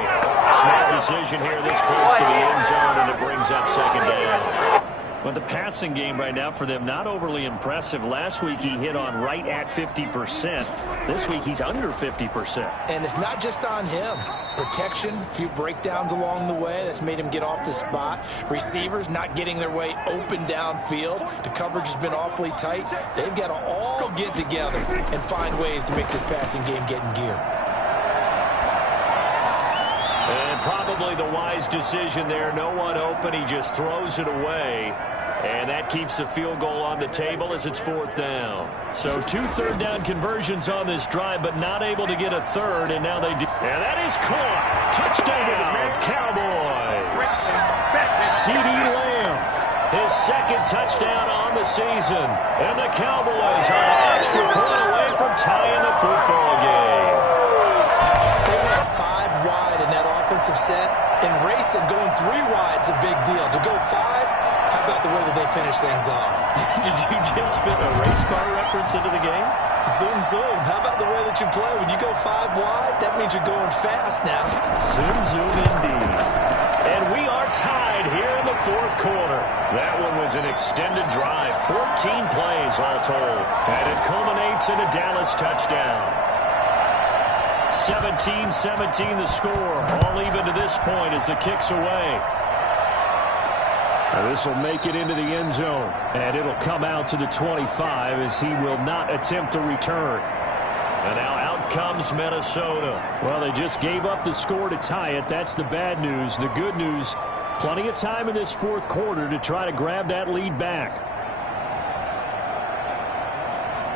Smart decision here this close to the end zone, and it brings up 2nd down. But the passing game right now for them, not overly impressive. Last week he hit on right at 50%. This week he's under 50%. And it's not just on him. Protection, a few breakdowns along the way. That's made him get off the spot. Receivers not getting their way open downfield. The coverage has been awfully tight. They've got to all get together and find ways to make this passing game get in gear. And probably the wise decision there. No one open. He just throws it away. And that keeps the field goal on the table as it's 4th down. So 2 third-down conversions on this drive, but not able to get a 3rd, and now they do. And that is caught. Touchdown, Cowboys. CeeDee Lamb, his 2nd touchdown on the season. And the Cowboys are an extra point away from tying the football game. They went 5 wide in that offensive set. And racing, going 3 wide's a big deal. To go 5, how about the way that they finish things off? Did you just fit a race car reference into the game? Zoom, zoom. How about the way that you play? When you go 5 wide, that means you're going fast now. Zoom, zoom indeed. And we are tied here in the 4th quarter. That one was an extended drive. 14 plays all told. And it culminates in a Dallas touchdown. 17-17 the score. All even to this point as the kick's away. This will make it into the end zone, and it'll come out to the 25 as he will not attempt to return. And now out comes Minnesota. Well, they just gave up the score to tie it. That's the bad news. The good news, plenty of time in this 4th quarter to try to grab that lead back.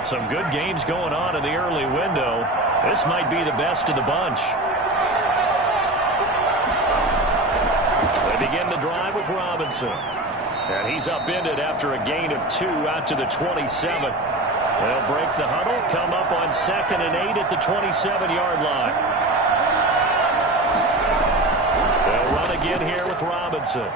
Some good games going on in the early window. This might be the best of the bunch. They begin the drive with Robinson. And he's upended after a gain of 2 out to the 27. They'll break the huddle, come up on 2nd and 8 at the 27-yard line. They'll run again here with Robinson.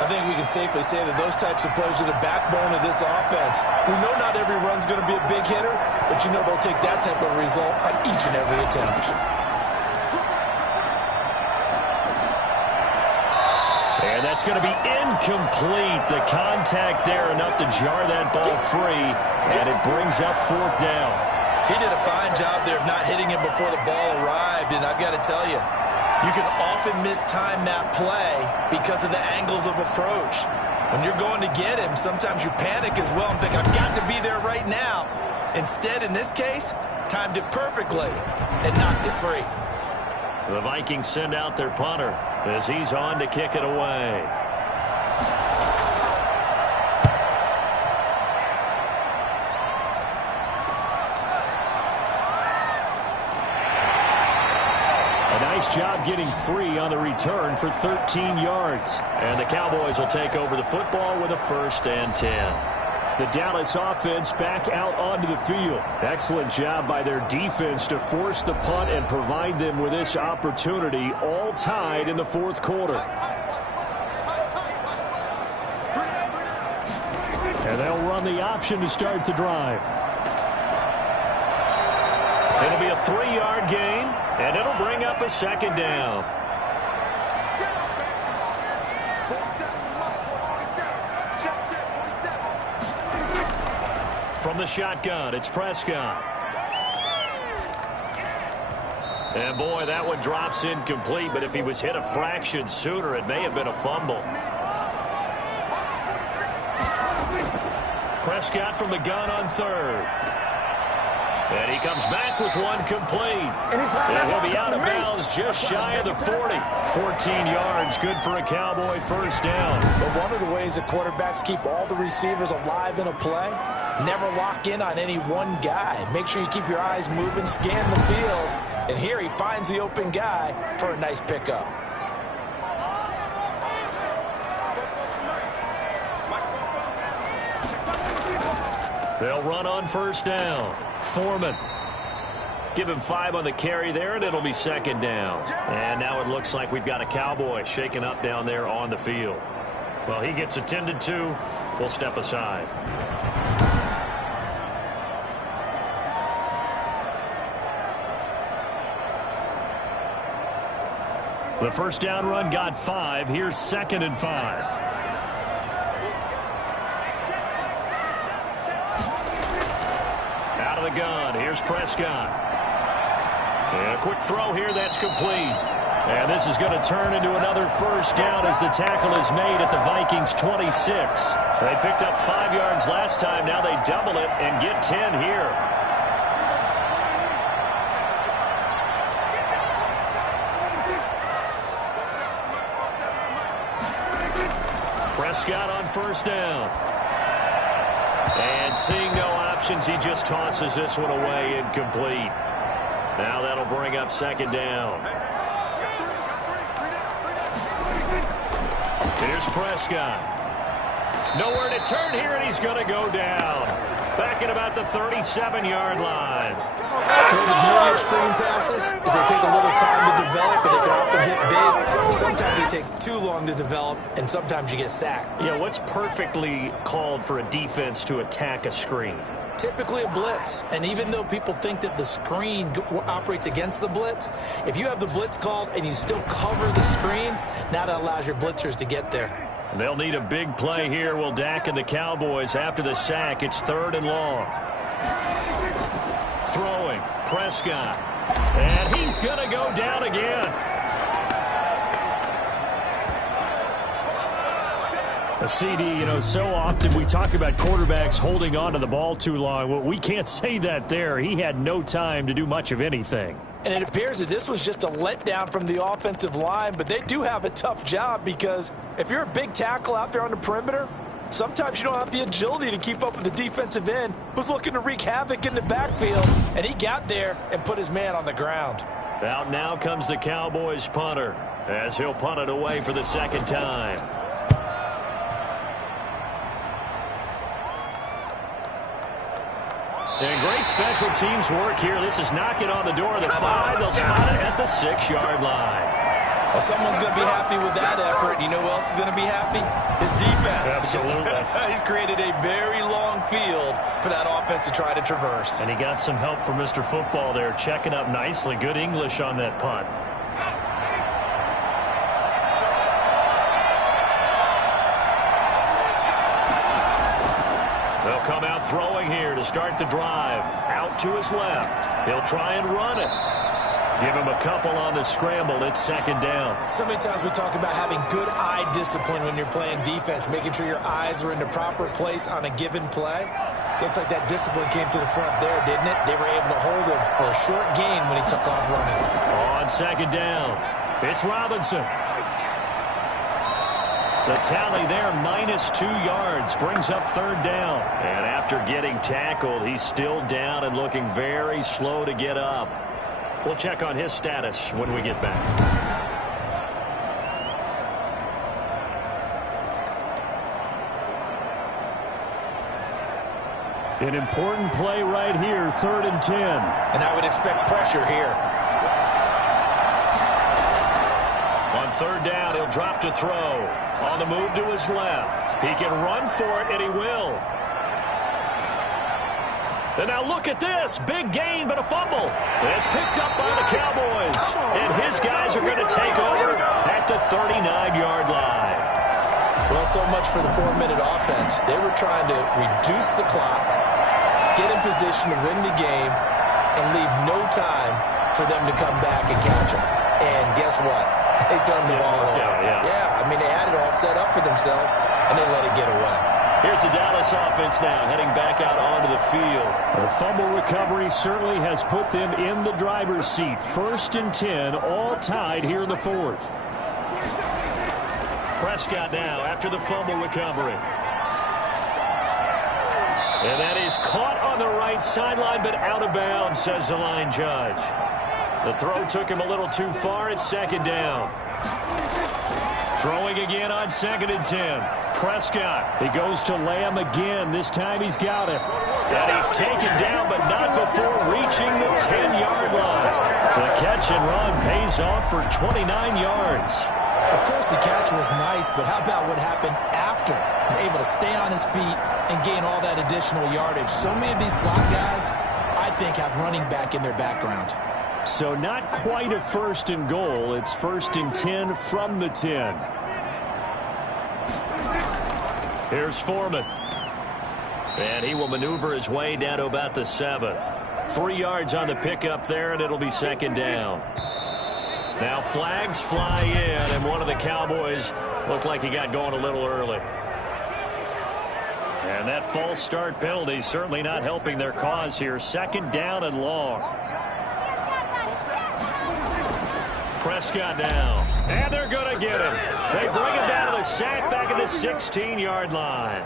I think we can safely say that those types of plays are the backbone of this offense. We know not every run's going to be a big hitter, but you know they'll take that type of result on each and every attempt. And that's going to be incomplete. The contact there enough to jar that ball free, and it brings up 4th down. He did a fine job there of not hitting him before the ball arrived, and I've got to tell you, you can often mistime that play because of the angles of approach. When you're going to get him, sometimes you panic as well and think, I've got to be there right now. Instead, in this case, timed it perfectly and knocked it free. The Vikings send out their punter as he's on to kick it away. Nice job getting free on the return for 13 yards. And the Cowboys will take over the football with a 1st and 10. The Dallas offense back out onto the field. Excellent job by their defense to force the punt and provide them with this opportunity, all tied in the 4th quarter. And they'll run the option to start the drive. It'll be a 3-yard gain, and it'll bring up a 2nd down. From the shotgun, it's Prescott. And boy, that one drops incomplete, but if he was hit a fraction sooner, it may have been a fumble. Prescott from the gun on 3rd. And he comes back with one complete. And he'll be out of bounds just shy of the 40. 14 yards, good for a Cowboy first down. But one of the ways that quarterbacks keep all the receivers alive in a play, never lock in on any one guy. Make sure you keep your eyes moving, scan the field. And here he finds the open guy for a nice pickup. They'll run on first down. Foreman. Give him 5 on the carry there, and it'll be second down. And now it looks like we've got a Cowboy shaken up down there on the field. Well, he gets attended to. We'll step aside. The first down run got 5. Here's 2nd and 5. The gun. Here's Prescott. And a quick throw here. That's complete. And this is going to turn into another first down as the tackle is made at the Vikings 26. They picked up 5 yards last time. Now they double it and get 10 here. Prescott on first down. And seeing no options, he just tosses this one away incomplete. Now that'll bring up second down. Here's Prescott. Nowhere to turn here, and he's going to go down. Back at about the 37-yard line. The beauty of screen passes is they take a little time to develop, and they can often hit big. But sometimes they take too long to develop, and sometimes you get sacked. Yeah, what's perfectly called for a defense to attack a screen? Typically a blitz. And even though people think that the screen operates against the blitz, if you have the blitz called and you still cover the screen, now that allows your blitzers to get there. They'll need a big play here. Will Dak and the Cowboys after the sack. It's 3rd and long. Throwing. Prescott. And he's going to go down again. A CD, so often we talk about quarterbacks holding on to the ball too long. Well, we can't say that there. He had no time to do much of anything. And it appears that this was just a letdown from the offensive line, but they do have a tough job because if you're a big tackle out there on the perimeter, sometimes you don't have the agility to keep up with the defensive end who's looking to wreak havoc in the backfield, and he got there and put his man on the ground. Out now comes the Cowboys punter as he'll punt it away for the second time. And great special teams work here. This is knocking on the door of the 5. They'll spot it at the 6-yard line. Well, someone's going to be happy with that effort. You know who else is going to be happy? His defense. Absolutely. He's created a very long field for that offense to try to traverse. And he got some help from Mr. Football there, checking up nicely. Good English on that punt. They'll come out throwing here to start the drive. Out to his left. He'll try and run it. Give him a couple on the scramble. It's second down. So many times we talk about having good eye discipline when you're playing defense, making sure your eyes are in the proper place on a given play. Looks like that discipline came to the front there, didn't it? They were able to hold him for a short gain when he took off running. On second down, it's Robinson. The tally there, -2 yards, brings up 3rd down. And after getting tackled, he's still down and looking very slow to get up. We'll check on his status when we get back. An important play right here, 3rd and 10. And I would expect pressure here. On 3rd down, he'll drop to throw. On the move to his left. He can run for it, and he will. And now look at this. Big gain, but a fumble. It's picked up by the Cowboys. And his guys are going to take over at the 39-yard line. Well, so much for the 4-minute offense. They were trying to reduce the clock, get in position to win the game, and leave no time for them to come back and catch them. And guess what? They turned the ball over. Yeah. Yeah, I mean, they had it all set up for themselves, and they let it get away. Here's the Dallas offense now, heading back out onto the field. The fumble recovery certainly has put them in the driver's seat. 1st and 10, all tied here in the 4th. Prescott now after the fumble recovery. And that is caught on the right sideline, but out of bounds, says the line judge. The throw took him a little too far. It's 2nd down. Throwing again on 2nd and 10. Prescott. He goes to Lamb again. This time he's got it. And he's taken down, but not before reaching the 10-yard line. The catch and run pays off for 29 yards. Of course, the catch was nice, but how about what happened after? Able to stay on his feet and gain all that additional yardage. So many of these slot guys, I think, have running back in their background. So not quite a 1st and goal. It's 1st and 10 from the 10. Here's Foreman. And he will maneuver his way down to about the 7. 3 yards on the pickup there, and it'll be 2nd down. Now flags fly in, and one of the Cowboys looked like he got going a little early. And that false start penalty certainly not helping their cause here. 2nd down and long. Prescott now. And they're going to get him. They bring him down to the sack back at the 16-yard line.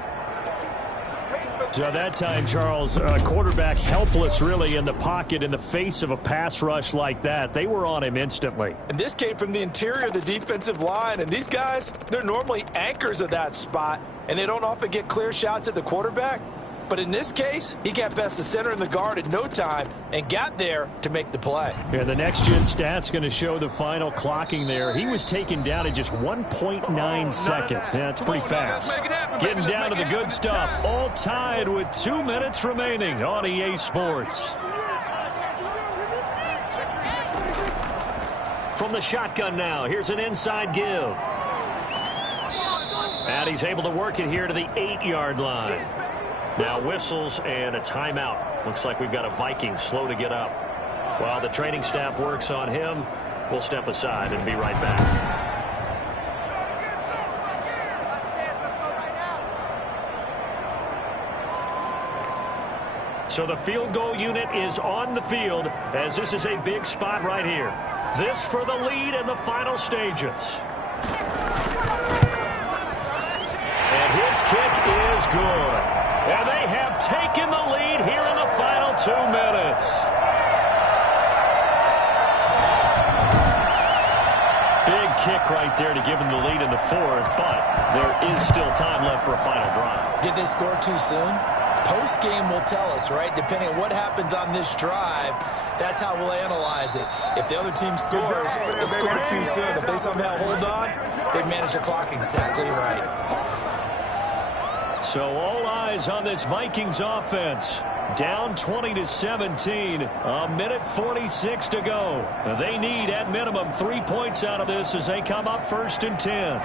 So that time, Charles, quarterback helpless really in the pocket in the face of a pass rush like that. They were on him instantly. And this came from the interior of the defensive line. And these guys, they're normally anchors of that spot. And they don't often get clear shots at the quarterback. But in this case, he got past the center and the guard in no time and got there to make the play. Yeah, the next-gen stats going to show the final clocking there. He was taken down in just 1.9 seconds. Yeah, that's pretty fast. Getting down to the good stuff. All tied with 2 minutes remaining on EA Sports. From the shotgun now, here's an inside give. And he's able to work it here to the 8-yard line. Now whistles and a timeout. Looks like we've got a Viking slow to get up. While the training staff works on him, we'll step aside and be right back. So the field goal unit is on the field as this is a big spot right here. This for the lead in the final stages. And his kick is good. And they have taken the lead here in the final 2 minutes. Big kick right there to give them the lead in the 4th, but there is still time left for a final drive. Did they score too soon? Post-game will tell us, right? Depending on what happens on this drive, that's how we'll analyze it. If the other team scores, they scored too soon. If they somehow hold on, they manage the clock exactly right. So all eyes on this Vikings offense. Down 20-17. A minute 46 to go. They need at minimum 3 points out of this as they come up 1st and 10.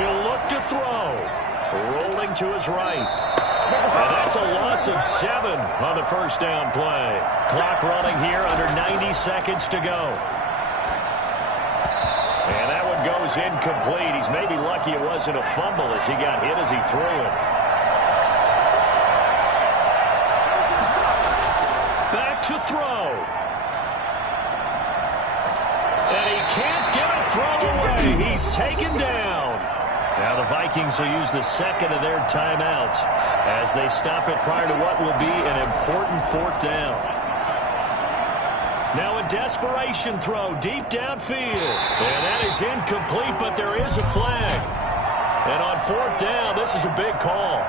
He'll look to throw. Rolling to his right. And that's a loss of 7 on the 1st down play. Clock running here under 90 seconds to go. And that one goes incomplete. He's maybe lucky it wasn't a fumble as he got hit as he threw it. Back to throw. And he can't get a throw away. He's taken down. Now the Vikings will use the 2nd of their timeouts as they stop it prior to what will be an important 4th down. Now a desperation throw deep downfield. And that is incomplete, but there is a flag. And on 4th down, this is a big call.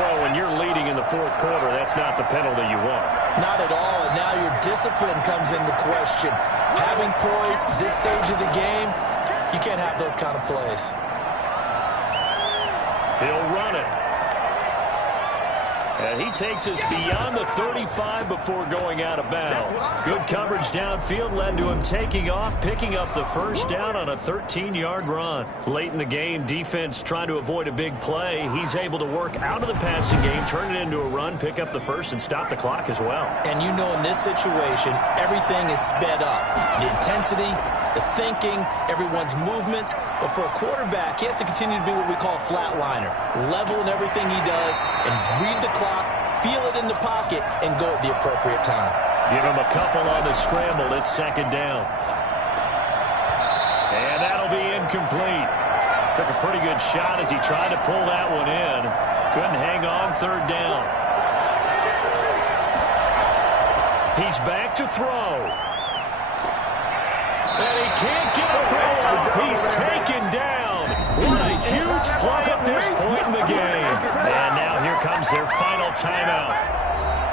Well, when you're leading in the 4th quarter, that's not the penalty you want. Not at all, and now your discipline comes into question. Having poise this stage of the game, you can't have those kind of plays. He'll run it. And he takes us beyond the 35 before going out of bounds. Good coverage downfield led to him taking off, picking up the first down on a 13-yard run. Late in the game, defense trying to avoid a big play. He's able to work out of the passing game, turn it into a run, pick up the first, and stop the clock as well. And you know in this situation, everything is sped up. The intensity, the thinking, everyone's movement. But for a quarterback, he has to continue to be what we call a flatliner. Level in everything he does and read the clock, feel it in the pocket, and go at the appropriate time. Give him a couple on the scramble. It's second down. And that'll be incomplete. Took a pretty good shot as he tried to pull that one in. Couldn't hang on, third down. He's back to throw. And he can't get a throw off. He's taken down. What a huge play at this point in the game. And now here comes their final timeout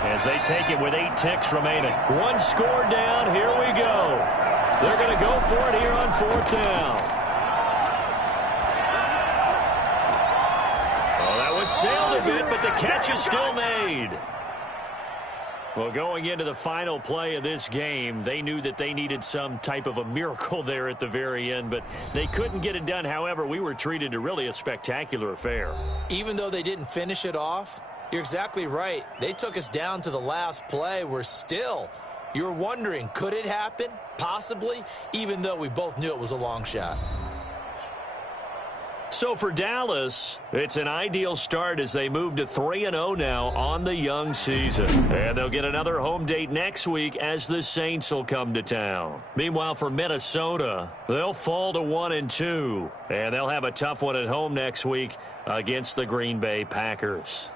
as they take it with 8 ticks remaining. One score down. Here we go. They're going to go for it here on fourth down. Well, that one sailed a bit, but the catch is still made. Well, going into the final play of this game, they knew that they needed some type of a miracle there at the very end, but they couldn't get it done. However, we were treated to really a spectacular affair. Even though they didn't finish it off, you're exactly right. They took us down to the last play. You were wondering, could it happen? Possibly, even though we both knew it was a long shot. So for Dallas, it's an ideal start as they move to 3-0 now on the young season. And they'll get another home date next week as the Saints will come to town. Meanwhile, for Minnesota, they'll fall to 1-2. And they'll have a tough one at home next week against the Green Bay Packers.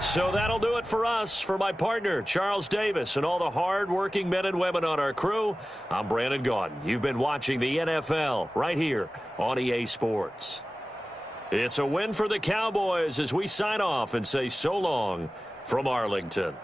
So that'll do it for us. For my partner, Charles Davis, and all the hard-working men and women on our crew, I'm Brandon Gaudin. You've been watching the NFL right here on EA Sports. It's a win for the Cowboys as we sign off and say so long from Arlington.